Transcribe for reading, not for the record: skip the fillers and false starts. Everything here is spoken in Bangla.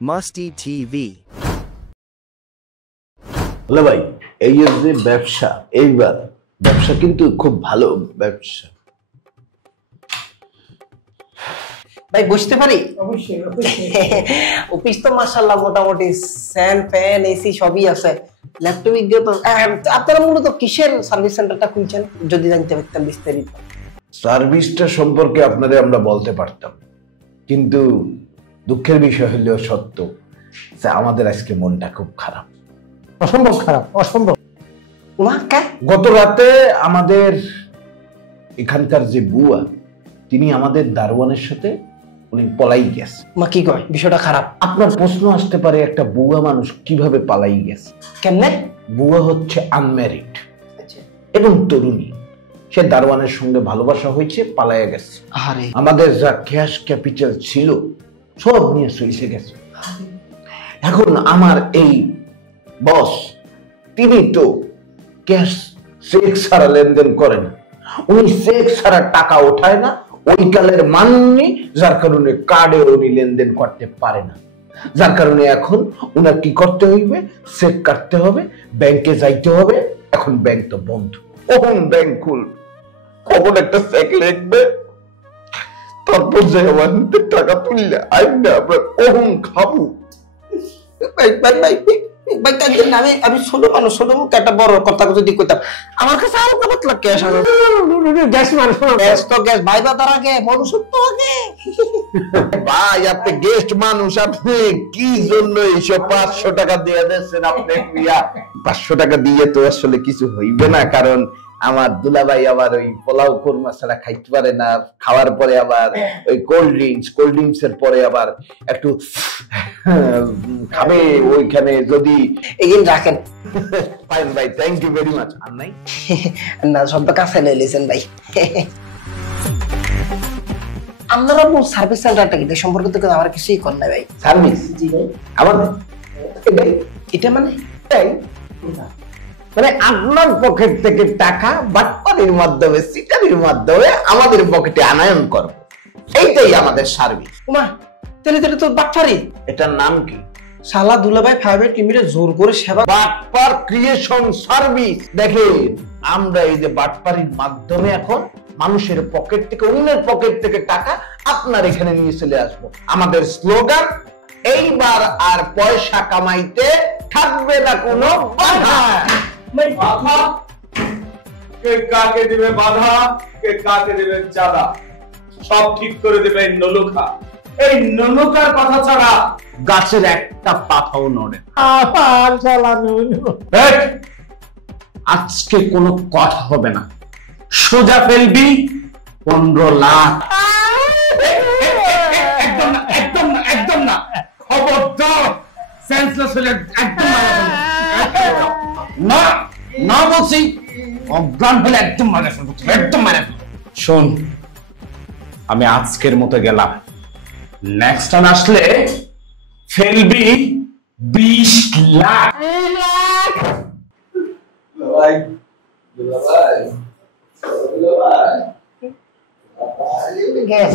Musty TV. হ্যালো ভাই, এই যে ব্যবসা, এইবার ব্যবসা কিন্তু খুব ভালো ব্যবসা। ভাই বুঝতে পারি? অবশ্যই অফিস তো মাশাআল্লাহ মোটামুটি ফ্যান ফ্যান এসি সবই আছে। ল্যাপটপে গিয়ে তো আপনারা মূলত কিসের সার্ভিস সেন্টারটা খুলছেন যদি জানতে পারতাম বিস্তারিত। সার্ভিসটা সম্পর্কে আপনাদের আমরা বলতে পারতাম, কিন্তু দুঃখের বিষয় হলেও সত্য যে আমাদের আজকে মনটা খুব খারাপ, অসম্ভব খারাপ, অসম্ভব। গত রাতে আমাদের এখানকার যে বুয়া, তিনি আমাদের দারোয়ানের সাথে উনি পলাই গেছে। মা কি কয় বিষয়টা খারাপ? আপনার প্রশ্ন আসতে পারে, একটা বুয়া মানুষ কিভাবে পালাই গেছে? কেমনে? বুয়া হচ্ছে আনম্যারিড এবং তরুণী, সে দারোয়ানের সঙ্গে ভালোবাসা হয়েছে, পালাইয়া গেছে। আরে আমাদের যা ক্যাশ ক্যাপিটাল ছিল সব নিয়ে চলে গেছে। এখন আমার এই বস, তিনি তো ক্যাশ চেক ছাড়া লেনদেন করেন, উনি চেক ছাড়া টাকা ওঠায় না, ওই কালের মাননি, যার কারণে কার্ডে উনি লেনদেন করতে পারে না। যার কারণে এখন উনার কি করতে হইবে, চেক কাটতে হবে, ব্যাংকে যাইতে হবে। এখন ব্যাংক তো বন্ধ, কখন ব্যাংক খুলবে, কখন একটা চেক লিখবে, তারপর যে আমার টাকা তুললে আইনা আমরা কখন খাবো? আমি ছোট মানুষ, ছোট মুখ একটা বড় কথা যদি কইতাম, আমার কাছে হালকা পাতলা ক্যাশ আছে। গ্যাস মানুষ, গ্যাস তো গ্যাস, ভাই বাতার আগে মনুষ্য তো আগে। ভাই আপনি গেস্ট মানুষ, আপনি কি জন্য এইসব 500 টাকা দিয়ে দিচ্ছেন? আপনি 500 টাকা দিয়ে তো আসলে কিছু হইবে না, কারণ আমার দুলাভাই আবার ওই পোলাও কোরমা ছাড়া খাইতে পারে না। খাওয়ার পরে আবার ওই কোল্ড ড্রিঙ্কস এর পরে আবার একটু খাবে। ওইখানে যদি এগিন রাখেন। ফাইন ভাই, থ্যাংক ইউ ভেরি মাচ। আর নাই না, শব্দ কাছে লইলেছেন ভাই। আপনারা মূল সার্ভিস সেন্টারটা কি সম্পর্কে তো আমার কিছুই কর না ভাই। সার্ভিস? জি ভাই। আমাদের এটা মানে মানে আপনার পকেট থেকে টাকা বাটপারির মাধ্যমে, সিটারির মাধ্যমে আমাদের পকেটে আনায়ন করব, এইটাই আমাদের সার্ভিস। ওমা, তেলে তো বাটপারি। এটার নাম কি? শালা দুলাভাই প্রাইভেট লিমিটেড জোর করে সেবা বাটপার ক্রিয়েশন সার্ভিস। দেখেন, আমরা এই যে বাটপারির মাধ্যমে এখন মানুষের পকেট থেকে, অন্যের পকেট থেকে টাকা আপনার এখানে নিয়ে চলে আসবো। আমাদের স্লোগান, এইবার আর পয়সা কামাইতে থাকবে না কোনো বাধা। বাধা কে কাকে দিবে, বাধা কে কাকে দিবে চাঁদা, সব ঠিক করে দেবে এই নলুকা। এই নলুকার কথা ছাড়া গাছের একটা পাতাও নড়ে। আজকে কোনো কথা হবে না, সোজা ফেলবি 15 লাখ। একদম না, একদম না, একদম না, খবরদার সেন্সলেস হলে একদম না, না বলছি, অজ্ঞান হলে একদম মারা ফেলবো, একদম মারা ফেলবো। শোন, আমি আজকের মতো গেলাম, নেক্সট টাইম আসলে ফেলবি 20 লাখ। গ্যাস